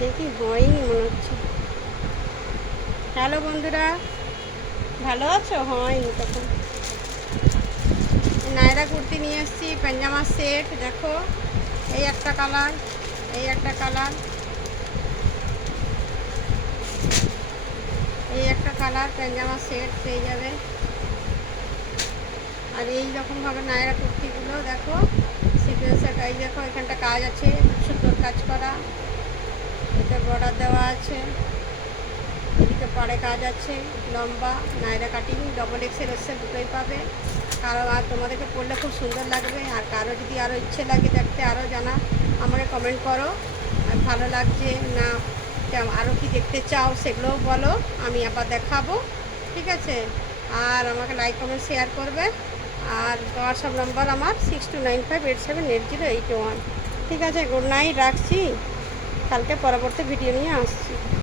দেখি হয়নি মনে হচ্ছে। হ্যালো বন্ধুরা, ভালো আছো? হয়নি তখন। নায়রা কুর্তি নিয়ে এসেছি, পাঞ্জামা সেট। দেখো, এই একটা কালার, এই একটা কালার, এই একটা কালার পাঞ্জামা সেট পেয়ে যাবে। আর এই রকমভাবে নায়রা কুর্তিগুলো দেখো, সিকোয়েন্সের কাজ। দেখো এখানটা কাজ আছে, সুন্দর কাজ করা, এতে বর্ডার দেওয়া আছে, এদিকে পাড়ে কাজ আছে, লম্বা নায়রা কাটিং, ডবল এক্সেল এক্সেল দুটোই পাবে। কারো আর তোমাদেরকে পরলে খুব সুন্দর লাগবে। আর কারো যদি আরও ইচ্ছে লাগে দেখতে, আরও জানা, আমাকে কমেন্ট করো। আর ভালো লাগছে না আরও কি দেখতে চাও সেগুলোও বলো, আমি আবার দেখাবো। ঠিক আছে? আর আমাকে লাইক কমেন্ট শেয়ার করবে। আর হোয়াটসঅ্যাপ নাম্বার আমার 6295878081। ঠিক আছে, গুড নাইট, রাখছি। কালকে পরবর্তী ভিডিও নিয়ে আসছি।